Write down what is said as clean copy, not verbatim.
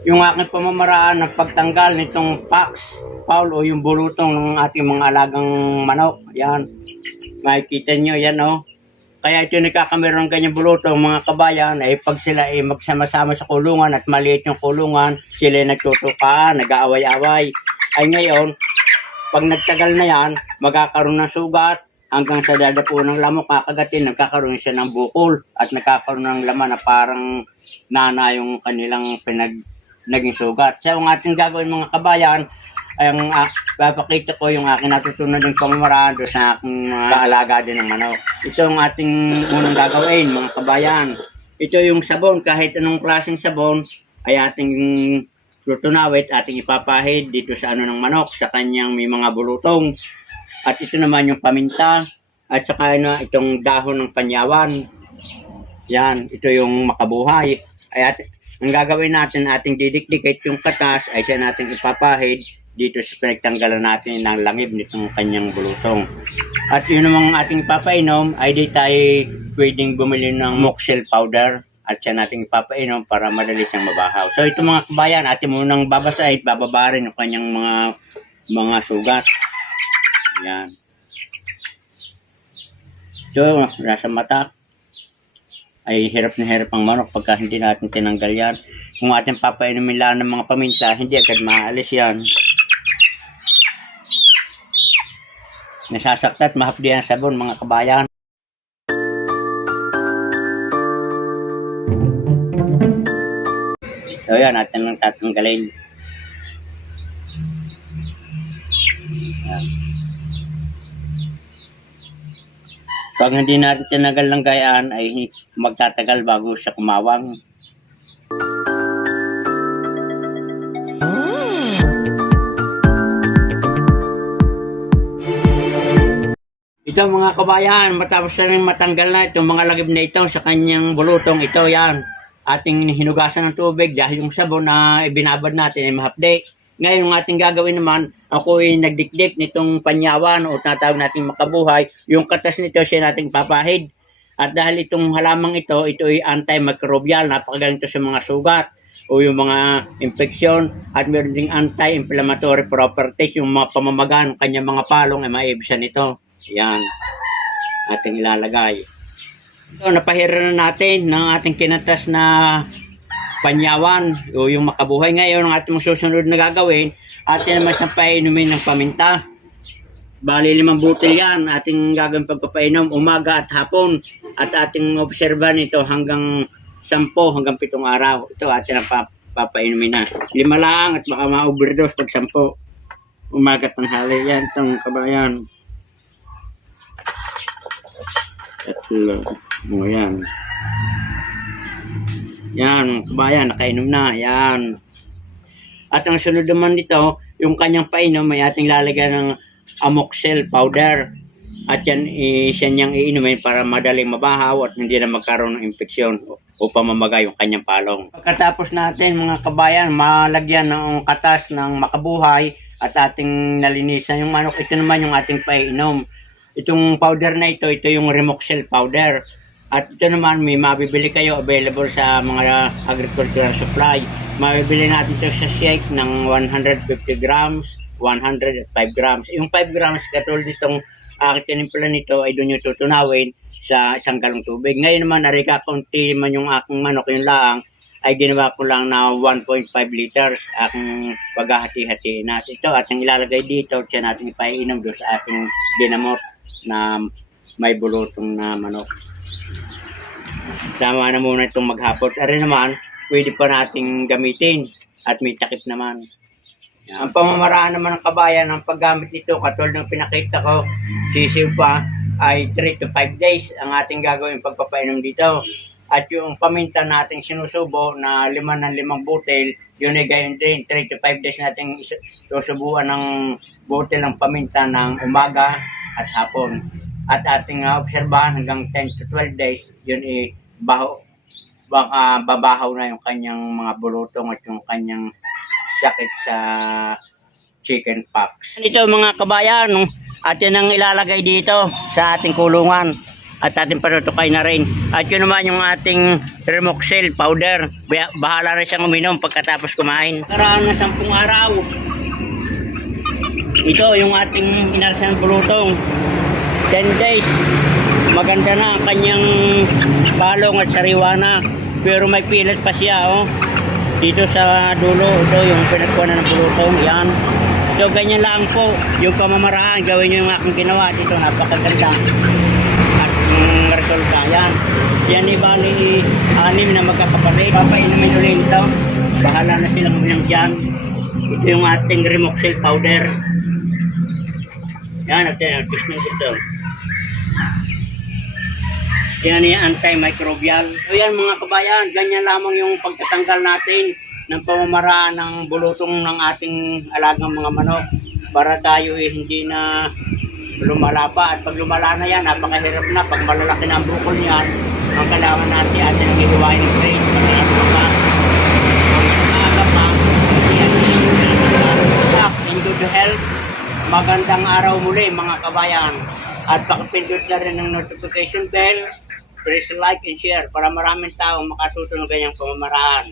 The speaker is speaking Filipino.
yung aking pamamaraan ng pagtanggal nitong pox, foul o yung bulutong ng ating mga alagang manok. Yan, makikita nyo yan oh. Kaya ito nagkakameron ng ganyang bulutong mga kabayan ay pag sila ay magsama-sama sa kulungan at maliit yung kulungan, sila ay nagtutukaan, nag-aaway-away. Ay ngayon, pag nagtagal na yan, magkakaroon ng sugat hanggang sa dadapo ng lamok kakagatin, nagkakaroon siya ng bukol at nagkakaroon ng laman na parang nana yung kanilang naging sugat. So, ang ating gagawin mga kabayan, ay ang papakita ko yung aking natutunan ng pamamaraan doon sa aking kaalaga din ng manok. Ito ang ating unang gagawin mga kabayan. Ito yung sabon, kahit anong klaseng sabon ay ating tutunawit, ating ipapahid dito sa ano ng manok, sa kanyang may mga bulutong. At ito naman yung paminta at saka na itong dahon ng panyawan. Yan, ito yung makabuhay. Ay ang gagawin natin, ating didikdikit yung katas ay siya natin ipapahid dito sa pinagtanggalan natin ng langib nitong kanyang bulutong. At yun namang ating ipapainom ay di tayo pwedeng bumili ng moxel powder at siya natin ipapainom para madali siyang mabahaw. So ito mga kabayan, atin munang babasahin, bababarin yung kanyang mga sugat. Yan. So, nasa mata ay hirap na hirap ang manok pagka hindi natin tinanggal yan. Kung ating papainumin lang ng mga paminta, hindi agad maalis yan. Nasasakta at mahapdi ang sabon mga kabayan. So yan, natin lang tatanggalin. Yan. Pag hindi natin tinagal ng gayaan ay magtatagal bago siya kumawang. Ito mga kabayan, matapos na rin matanggal na itong mga lagib na ito sa kanyang bulutong, ito yan. Ating hinugasan ng tubig dahil yung sabon na ibinabad natin ay mahapdi. Ngayon, yung ating gagawin naman, ako ay nagdikdik nitong panyawan o tatawag natin makabuhay. Yung katas nito siya nating papahid. At dahil itong halamang ito ay antimicrobial, napakagaling ito sa mga sugat o yung mga infeksyon at meron ding anti-inflammatory properties, yung mga pamamaga ng kanyang mga palong ay maibisan ito. Yan, ating ilalagay. So, napahira na natin ng ating kinatas na panyawan o yung makabuhay. Ngayon, ang ating susunod na gagawin, atin naman siyang painumin ng paminta. Bali 5 butil yan, ating gagawin pagpapainom umaga at hapon. At ating obserban ito hanggang 10 hanggang 7 araw. Ito atin ang papainumin na. 5 lang at baka ma-overdose pag 10. Umaga at tanghali. Yan, itong kabayan. Tatlo. O yan. Yan, kabayan, nakainom na. Yan. At ang sunod naman dito, yung kanyang painom, may ating lalagyan ng amoxil powder. At yan, siya niyang iinumin para madaling mabahaw at hindi na magkaroon ng infeksyon o pamamaga yung kanyang palong. Pagkatapos natin, mga kabayan, malagyan ng katas ng makabuhay at ating nalinisan yung manok, ito naman yung ating painom. Itong powder na ito yung Remoxil powder. At ito naman, may mabibili kayo available sa mga agricultural supply. Mabibili natin ito sa shake ng 150 grams, 105 grams. Yung 5 grams, katulad itong tinimpla nito, ay doon yung tutunawin sa 1 galong tubig. Ngayon naman, arika konti man yung aking manok, yung laang, ay ginawa ko lang na 1.5 liters aking paghahati-hatiin natin. Ito, ating ilalagay dito, siya natin ipainom doon sa ating ginamot na may bulutong na manok. Tama na muna itong maghapot. Ari naman, pwede pa nating gamitin at may takip naman. Yan. Ang pamamaraan naman ng kabayan ng paggamit nito, katulad ng pinakita ko, sisiw pa, ay 3 to 5 days ang ating gagawin pagpapainom dito. At yung paminta nating sinusubo na 5 ng 5 butil, yun ay gayon din. 3 to 5 days nating susubuan ng butil ng paminta ng umaga at hapon. At ating obserbahan hanggang 10 to 12 days, yun ay baka babahaw na yung kanyang mga bulutong at yung kanyang sakit sa chicken pox. Ito mga kabayan, atin ang ilalagay dito sa ating kulungan. at ating panutukay na rin. At yun naman yung ating Remoxil powder. Bahala na siyang uminom pagkatapos kumain. Karaan na 10 araw. Ito yung ating inalsan bulutong. 10 days. Maganda na ang kanyang balong at sariwa na. Pero may pilit pa siya, oh. Dito sa dulo, ito yung pinagkuha na ng bulutong. Yan. So, ganyan lang po. Yung pamamaraan, gawin nyo yung aking ginawa. Dito, napakaganda. At yung resulta, yan. Yan ibali 6 na magkakapatid. Papainumin ulit ito. Bahala na silang uminom dyan. Ito yung ating Remoxil powder. Yan, at yan, ito. Yan yung antimicrobial. So yan mga kabayan, ganyan lamang yung pagtatanggal natin ng pamamaraan ng bulutong ng ating alagang mga manok para tayo hindi na lumalapa. At pag lumala na yan, napakahirap na. Pag malalaki na ang bukol niyan, ang kailangan natin atin ang gigawain ng trade. In good health, magandang araw muli mga kabayan. At pakipindot na rin ng notification bell. Please like and share para maraming tao makatuto ng ganyang pamamaraan.